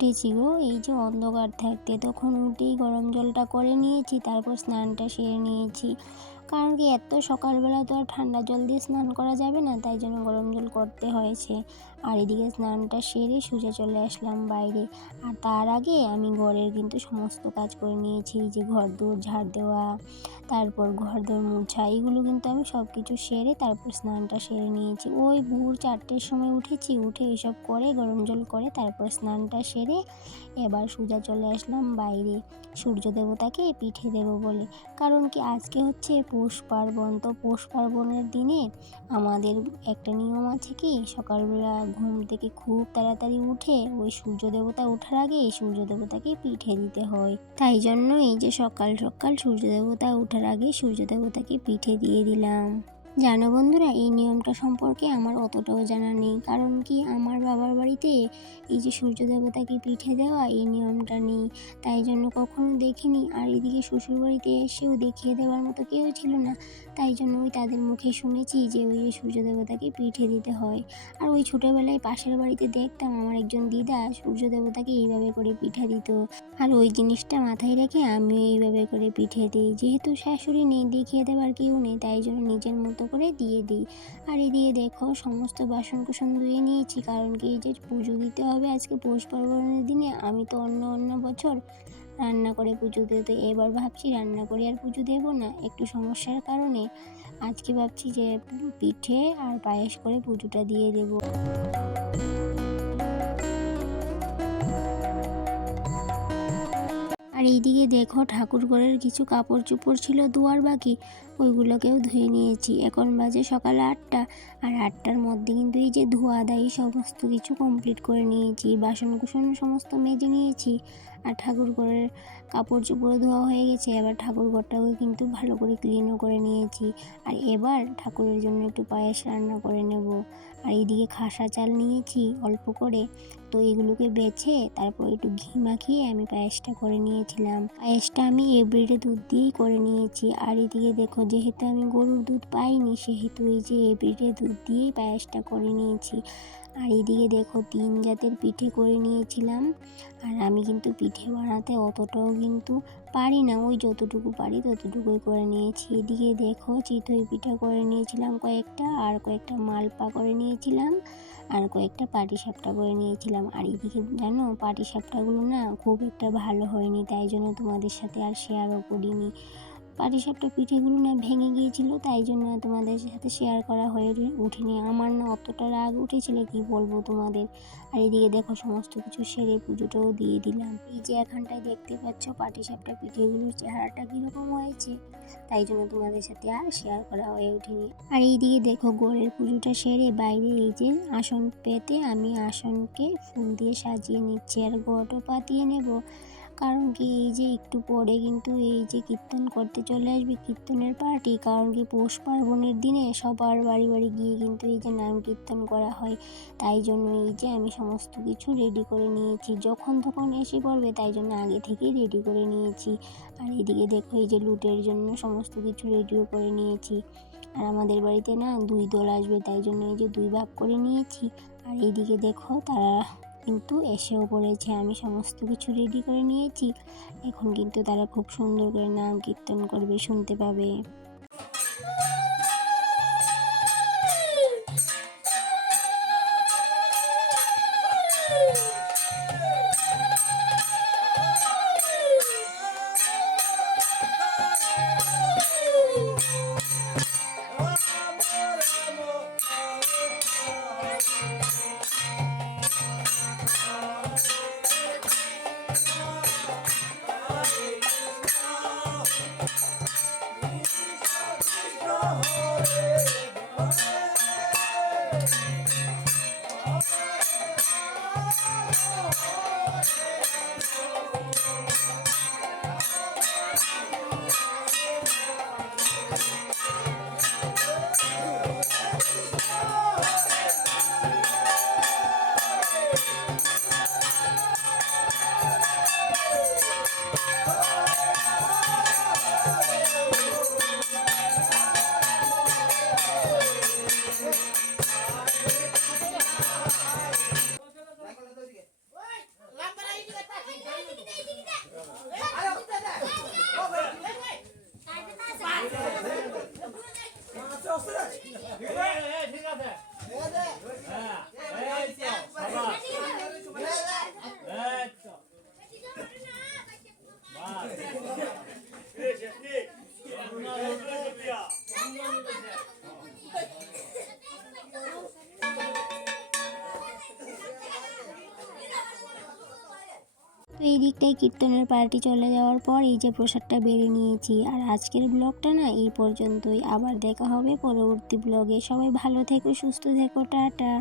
উঠেছি গো এই যে অন্ধকার থাকতে তখন উঠেই গরম জলটা করে নিয়েছি, তারপর স্নানটা সেরে নিয়েছি। কারণ কি, এত সকালবেলা তো আর ঠান্ডা জল দিয়ে স্নান করা যাবে না, তাই জন্য গরম জল করতে হয়েছে। আর এদিকে স্নানটা সেরে সোজা চলে আসলাম বাইরে। আর তার আগে আমি ঘরের কিন্তু সমস্ত কাজ করে নিয়েছি যে ঘর দৌড় ঝাড় দেওয়া, তারপর ঘর দৌড় মোছা, এগুলো কিন্তু আমি সব কিছু সেরে তারপর স্নানটা সেরে নিয়েছি। ওই ভোর চারটের সময় উঠেছি, উঠে এসব করে, গরম জল করে, তারপর স্নানটা সেরে এবার সোজা চলে আসলাম বাইরে। সূর্য দেবতাকে পিঠে দেবো বলে। কারণ কি, আজকে হচ্ছে পৌষ পার্বণ তো পৌষ পার্বণের দিনে আমাদের একটা নিয়ম আছে কি? সকালবেলা ঘুম থেকে খুব তাড়াতাড়ি উঠে ওই সূর্য দেবতা ওঠার আগে সূর্য দেবতাকে পিঠে দিতে হয়। তাই জন্য এই যে সকাল সকাল সূর্য দেবতা ওঠার আগে সূর্য দেবতাকে পিঠে দিয়ে দিলাম। জানো বন্ধুরা, এই নিয়মটা সম্পর্কে আমার অতটাও জানা নেই। কারণ কি, আমার বাবার বাড়িতে এই যে সূর্য দেবতাকে পিঠে দেওয়া, এই নিয়মটা নেই। তাই জন্য কখনো দেখিনি। আর এদিকে শ্বশুরবাড়িতে এসেও দেখিয়ে দেওয়ার মতো কেউ ছিল না। তাই জন্য ওই তাদের মুখে শুনেছি যে ওই যে সূর্য দেবতাকে পিঠে দিতে হয়। আর ওই ছোটোবেলায় পাশের বাড়িতে দেখতাম আমার একজন দিদা সূর্য দেবতাকে এইভাবে করে পিঠা দিত। আর ওই জিনিসটা মাথায় রেখে আমিও এইভাবে করে পিঠে দিই। যেহেতু শাশুড়ি নেই, দেখিয়ে দেওয়ার কেউ নেই, তাই জন্য নিজের মতো করে দিয়ে দিই। আর এদিকে দেখো, সমস্ত বাসন কুসন ধুয়ে নিয়েছি, কারণ কি যে পুজো দিতে হবে আজকে পৌষ পার্বণের দিনে, আমি তো অন্য অন্য বছর রান্না করে পুজো দিতে তো এবার ভাবছি রান্না করে আর পুজো দেব না, একটু সমস্যার কারণে। আজকে ভাবছি যে পিঠে আর পায়েস করে পুজোটা দিয়ে দেবো। আর এইদিকে দেখো ঠাকুর ঘরের কিছু কাপড় চোপড় ছিল ধোয়ার বাকি, ওইগুলোকেও ধুয়ে নিয়েছি। এখন বাজে সকাল আটটা, আর আটটার মধ্যে কিন্তু এই যে ধোয়া দায়ী সমস্ত কিছু কমপ্লিট করে নিয়েছি বাসন কুসন সমস্ত মেজে নিয়েছি, আর ঠাকুর ঘরের কাপড় চোপড় ধোয়া হয়ে গেছে। এবার ঠাকুর ঘরটাও কিন্তু ভালো করে ক্লিনও করে নিয়েছি। আর এবার ঠাকুরের জন্য একটু পায়েস রান্না করে নেব। আর এইদিকে খাসা চাল নিয়েছি অল্প করে। তো এগুলোকে বেছে তারপর একটু ঘি মাখিয়ে আমি পায়েসটা করে নিয়েছিলাম। পায়েসটা আমি এভরিডে দুধ দিয়েই করে নিয়েছি। আর এদিকে দেখো, যেহেতু আমি গরুর দুধ পাইনি, সেহেতু এই যে এভরিডে দুধ দিয়েই পায়েসটা করে নিয়েছি। আর এদিকে দেখো তিন জাতের পিঠে করে নিয়েছিলাম। আর আমি কিন্তু পিঠে বানাতে অতটাও কিন্তু পারি না। ওই যতটুকু পারি ততটুকুই করে নিয়েছি। এদিকে দেখো চিতই পিঠা করে নিয়েছিলাম কয়েকটা, আর কয়েকটা মালপা করে নিয়েছিলাম, আর কয়েকটা পাটি সাপটা করে নিয়েছিলাম। আর এদিকে জানো পাটি সাপটাগুলো না খুব একটা ভালো হয়নি, তাই জন্য তোমাদের সাথে আর শেয়ারও করিনি। পাটিসাপটা পিঠেগুলো না ভেঙে গিয়েছিল, তাই জন্য তোমাদের সাথে শেয়ার করা হয়ে উঠেনি। আমার না অতটা রাগ উঠেছিল, কি বলব তোমাদের? আর এদিকে দেখো, সমস্ত কিছু সেরে পুজোটাও দিয়ে দিলাম। এই যে এখানটায় দেখতে পাচ্ছ পাটিসাপটা পিঠেগুলোর চেহারাটা কীরকম হয়েছে, তাই জন্য তোমাদের সাথে আর শেয়ার করা হয়ে ওঠেনি আর এইদিকে দেখো গোড়ের পুজোটা সেরে বাইরে এই যে আসন পেতে আমি আসনকে ফুল দিয়ে সাজিয়ে নিচ্ছি, আর গড়ও পাতিয়ে নেব। কারণ কি এই যে একটু পরে কিন্তু এই যে কীর্তন করতে চলে আসবে কীর্তনের পার্টি, কারণ কি পৌষ পার্বণের দিনে সবার বাড়ি বাড়ি গিয়ে কিন্তু এই যে নাম কীর্তন করা হয়। তাই জন্য এই যে আমি সমস্ত কিছু রেডি করে নিয়েছি। যখন তখন এসে পড়বে, তাই জন্য আগে থেকেই রেডি করে নিয়েছি। আর এদিকে দেখো এই যে লুটের জন্য সমস্ত কিছু রেডিও করে নিয়েছি। আর আমাদের বাড়িতে না দুই দল আসবে, তাই জন্য এই যে দুই ভাগ করে নিয়েছি। আর এইদিকে দেখো তারা কিন্তু এসেও পড়েছে আমি সমস্ত কিছু রেডি করে নিয়েছি। এখন কিন্তু তারা খুব সুন্দর করে নাম কীর্তন করবে, শুনতে পাবে। Hey! এই দিকটায় কীর্তনের পার্টি চলে যাওয়ার পর এই যে প্রসাদটা বেড়ে নিয়েছি। আর আজকের ব্লগটা না এই পর্যন্তই। আবার দেখা হবে পরবর্তী ব্লগে। সবাই ভালো থেকো, সুস্থ থেকো, টাটা।